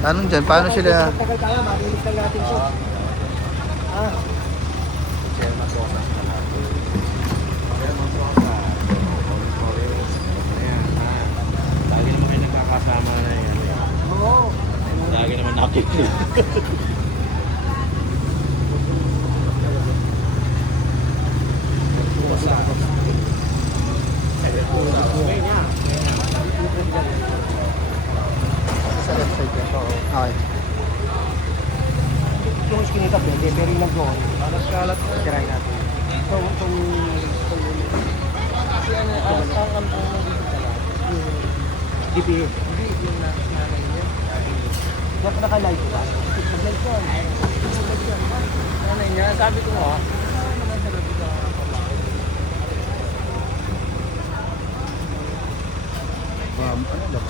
Anong dyan? Paano sila? Tagal tayo, mabilis lang natin ito. Ah, Chairman po sa lahat. Chairman po sa Ayan, ah. Lagi naman kayo nagkakasama na yan. oo. Lagi naman nakikita. Sa left side yan. Okay. Yung skin nito, pwede, pero yung nag-goal. Kalat-kalat na. Try natin. Ito, itong... DPA. Diyan ka naka-live ba? Mag-live ka. Ano niya? Sabi ko nga. Um, ano, Lux?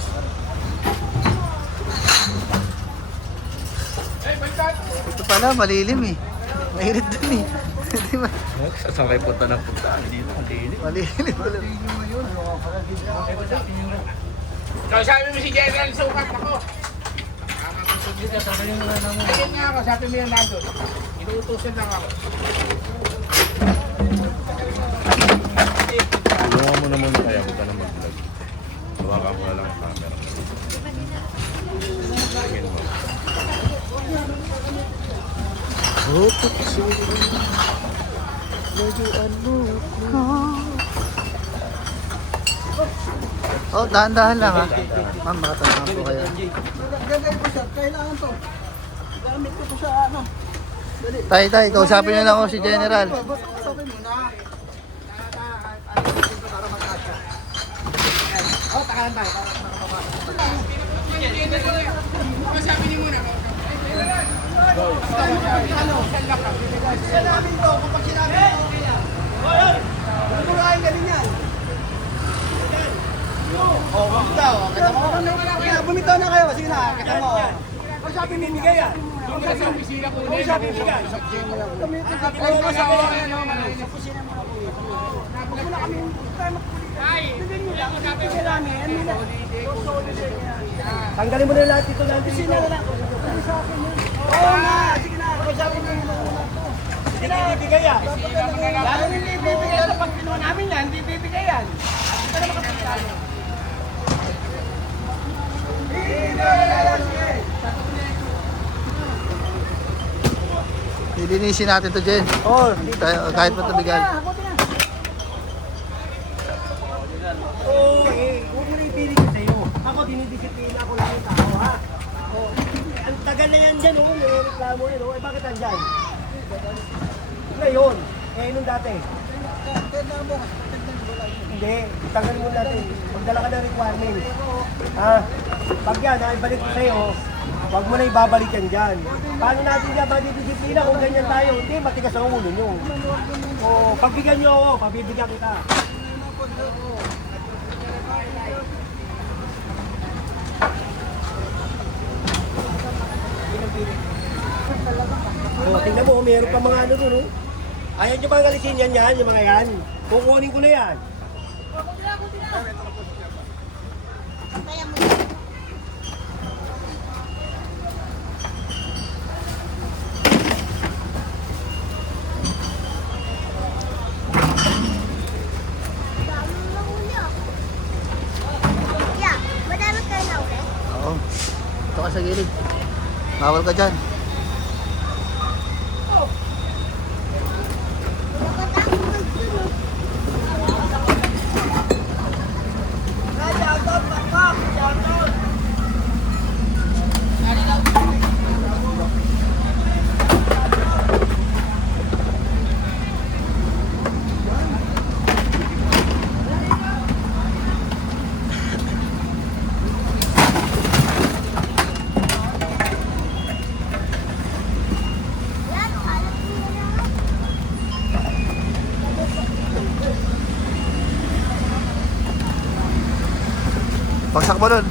Ito pala, malilim eh. Mainit dun eh. Di ba? Sasakay punta ng punta. Dito ang lilim. Malilim pala. Sabi mo si General Sukat ako. Ayun nga ako, sabi mo yan nandun. Inuutusan lang ako. Tulungan mo naman kaya huwag ka na mag-vlog. Hawakan ko na lang ang camera. Tingin mo. Oh, dahan-dahan lang ha. Ma'am, makatanong po kayo. Gagawin ko siya, kailangan to. Gamit ko sa ano. Tay, tay, kausapin niyo lang ako si General. Basta sabi mo na. Oh, takahan tayo. Sabi niyo muna. Sinabi ko, kapag sinabi ko. Bumurahin ka din yan. Oh, bumitaw. Kita mo. Kaya bumitaw na kayo. Sige na, kita mo. Ang sabi bibigay yan. Yung sa opisina ko, Ang sabi bibigay. Ay, yung sa akin, ano, malinis. Tanggalin mo na lahat dito dito. Sino na lang? Oo nga, sige na. Hindi na bibigay yan. Lalo hindi bibigay yan. Pag kinuha namin yan, hindi bibigay yan. Ito na makapagkano. Lilinisin natin to, Jen. Oo, Tayo- Kahit matubigan. Oo, eh, huwag mo na ipilit ko sa'yo. Ako, dinidisiplina ko lang yung tao, ha? Oh, ang tagal na yan dyan, oh, may reklamo yan, oh. Eh, bakit nandyan? Ngayon, eh, nung dati. Hindi, tanggalin mo natin. Magdala ka ng requirement. Ha? Pag yan, ibalik ko sa'yo, huwag mo na ibabalik yan dyan. Paano natin yan madidisiplina kung ganyan tayo? Hindi, matigas ang ulo nyo. O, pagbigyan nyo ako, pabibigyan kita. Oh, tingnan mo, meron pa mga ano doon, oh. Ayaw nyo bang alisin yan yan, yung mga yan? Kukunin ko na yan. Bawal ka dyan. Wasak nun.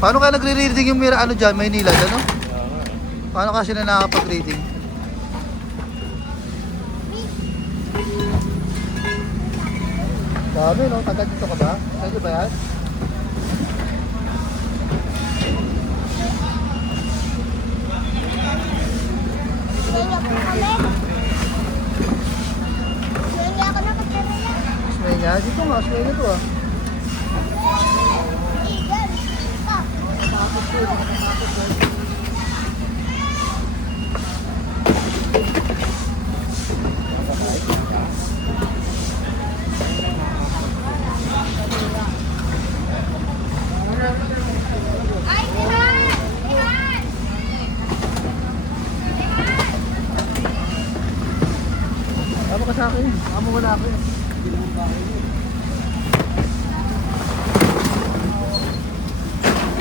Paano ka nagre-reading yung mira ano dyan? Maynila dyan, no? Paano ka sila nakakapag-reading? Dami, no? Taga dito ka ba? Taga ba yan? Taga ba yan? Osmeña. Dito nga, Osmeña to ah. Igan. Ka. Ay, Ihan! Ihan! Tama ka sa akin. Tama mo na ako eh.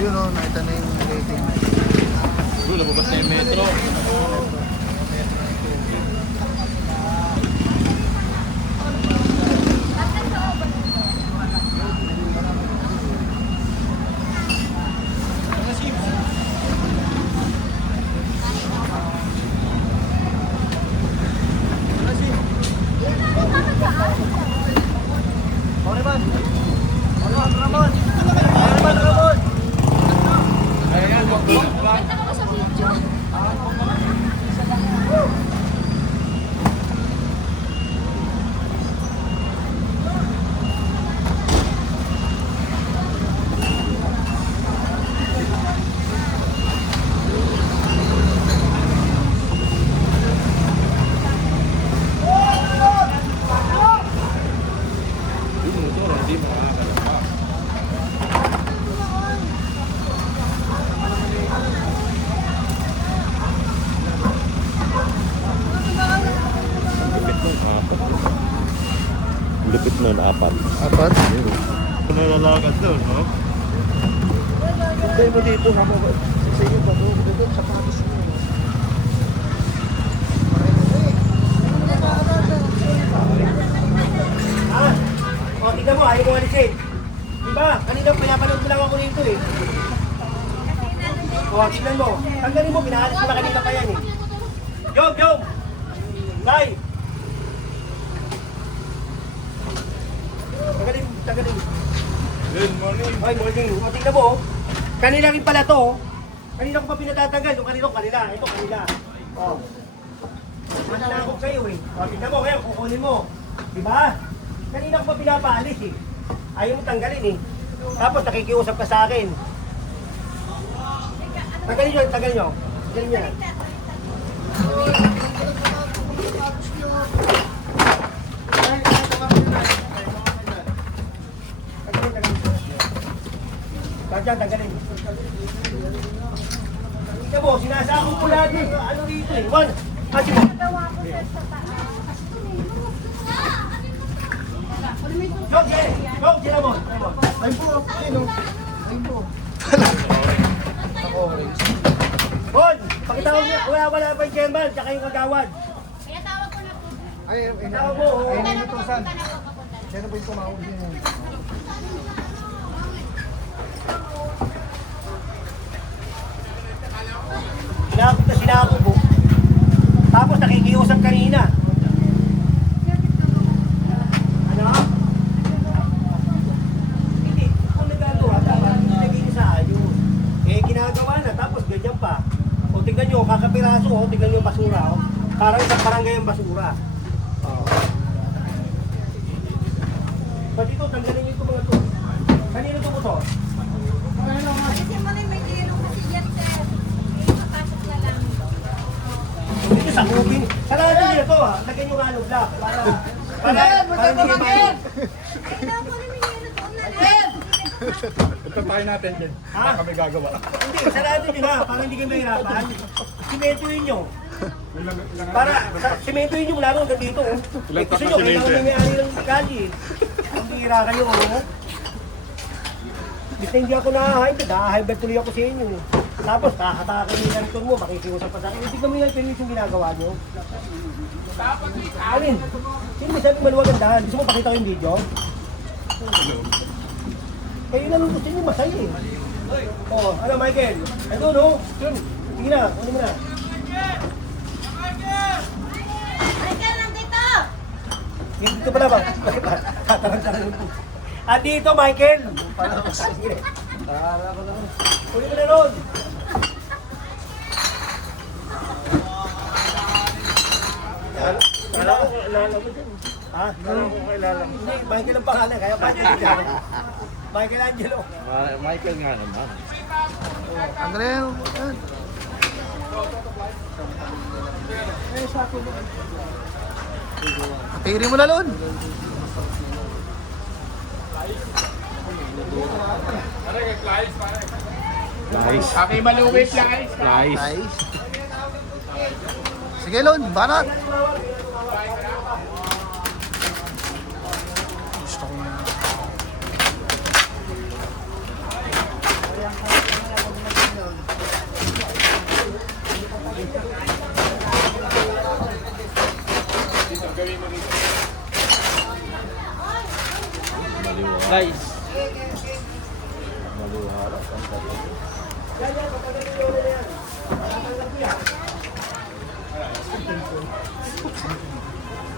Yun o, nakita na yung rating. Doon, lumabas na yung metro. Ramon! Ramon! Oreman, Ramon! Kita ko sa video. Yung motor, hindi makakalakas. Lupit nun, apat. Lupit nun, apat. Apat. Nalalagad doon, no? Tayo mo dito, hamo ba? Sa iyo ba? Doon, sapatos mo. Ah, o, tignan mo, ayaw mo alisin. Diba? Kanina pinapanood mo lang ako nito eh. O, tignan mo. Tanggalin mo, pinahalis mo na kanina pa yan eh. Jom, Jom! Tay! Tanggalin, tanggalin. Good morning. Ay, morning. O, tingnan mo, oh. Kanina rin pala to, oh. Kanina ko pa pinatatanggal. Yung kanino, kanila. Ito, kanila. O. Mananakot kayo eh. O, tingnan mo, ngayon, kukunin mo. Diba? Kanina ko pa pinapaalis eh. Ayaw mo tanggalin eh. Tapos nakikiusap ka sa akin. Tanggalin nyo, tanggalin nyo. Tanggalin nyo. Tanggalin, tanggalin. Ikaw mo, sinasakot ko lahat eh. Ano dito eh? One, kasi mo. Go, Jay! Go, Jay mo! Ay po, ayun. Ayun po. Bon, pakitawag niya. Wala, wala pa yung tsaka yung kagawad. Pinatawag ko na po. Ay, ay, Tawag mo, oh. Ay, Punta na po, inutusan. punta na po, papunta na. Sino ba yung tumawag din? Sinakot na sinakot po. Tapos nakikiusap kanina. Ano? Hindi, kung nagagawa, dapat nilagay sa ayos. Eh, ginagawa na, tapos ganyan pa. O, tignan nyo, kakapiraso, o, tignan nyo basura, o. Parang isang barangay yung basura. O. Pati ito, tanggalin nyo ito mga to. Kanino ito po to? Kasi mo rin may tinong kasi dyan, sir. Eh, papasok na lang. Dito sa moving. Sarado niyo to ha. Lagyan nyo nga ano black. Para, para, para hindi lang. Ipapakain natin din. Ha? Baka may gagawa. Hindi, sarado nyo na. Para hindi kayo mahirapan. Simentoin nyo. Para, sa, simentoin nyo mula hanggang dito. Oh. Eh, gusto nyo, kailangan may may-ari ng kali. Ang bihira kayo. Oh. Hindi ako nakahayad, nakahayad tuloy ako sa inyo. Tapos, kakatakan yung ganito mo, makikiusap pa sa akin. Tignan mo yung permission ginagawa nyo. Alin? Sino may sabi maluwag ang dahan? Gusto mo pakita ko yung video? Kayo na lang gusto nyo masaya eh. Oh, ano Michael? Ano no? Sige na, kunin mo na. Ay, ka lang dito. Pala ba? Tatarang-tarang po. At dito, Michael. Sige. Kunin mo na ron. Kala ko kilala mo dyan. Ha? Kala ko kilala mo. Hindi, Michael ang pangalan, kaya Michael. Michael Angelo. Ma- Michael nga naman. Andreo, yan. Katiri mo na lon. Nice. Okay, maluwit lang guys. Nice. Nice. Sige lon, banat.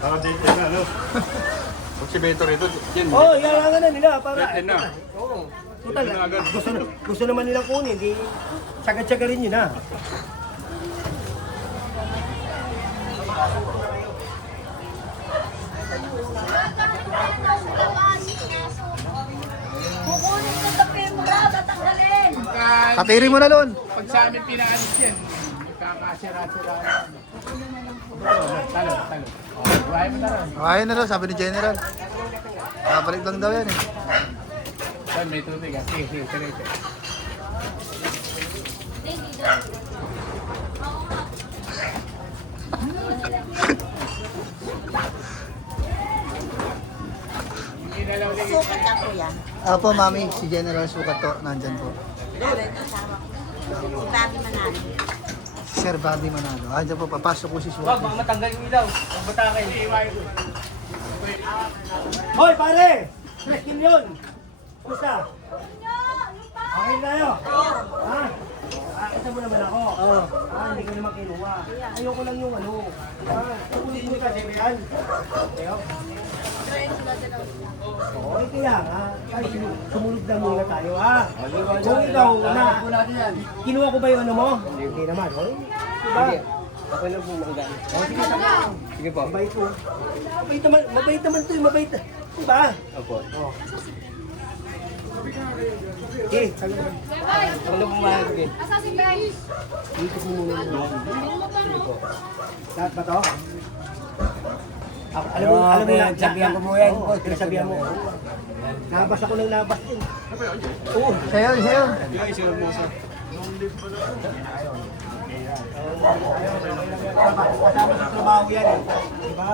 Para dito na, ano? Oximeter ito, yan. Oo, oh, yarangan na nila para. Yan na. Oo. Total, gusto, gusto naman nilang kunin, di tsaga-tsaga rin yun ha. Kukunin ko sa pimura, tatanggalin. Katiri mo na lon. pag sa amin pinaalis yan, kakasira-sira na. Talo, talo. Oh, buhay mo na rin. Na lon, sabi ni General. Babalik lang daw yan eh. Yan, may tubig ah. Sige, sige, sige. na. Sukat na kuya. Apo, mami, si General Sukat to, nandyan po. Si Bobby Manalo. Si Sir Bobby Manalo. Andyan po, papasok po si Sukat. matanggal yung ilaw. Ang batake. Hoy, pare! Question yun! Kumusta? Okay tayo? Ha? Ah, isa mo naman ako. Oo. Ah, hindi ko naman kinuha. Ayoko lang yung ano. Ah, tuloy mo kasi yan. Ayaw. Oo, eh, kaya nga. Ay, sumunod lang muna tayo, ha? Kung ikaw na, kinuha ko ba yung ano mo? Hindi naman. Oh, diba? Ako lang po mga Oh, sige, sige. Sige po. Mabait po. Mabait naman, mabait naman to, eh, mabait. Diba? Opo. Oh. Okay, sabi naman. Ano po mga sige? Asasin guys. Dito po muna yung Sige po. Lahat ba to? Ako, alam mo, alam mo na, sabihan ko mo yan. Sabihan mo. Nabas ako ng nabas din. Oo. Sayo, sayo. Kasama sa trabaho yan eh. Diba?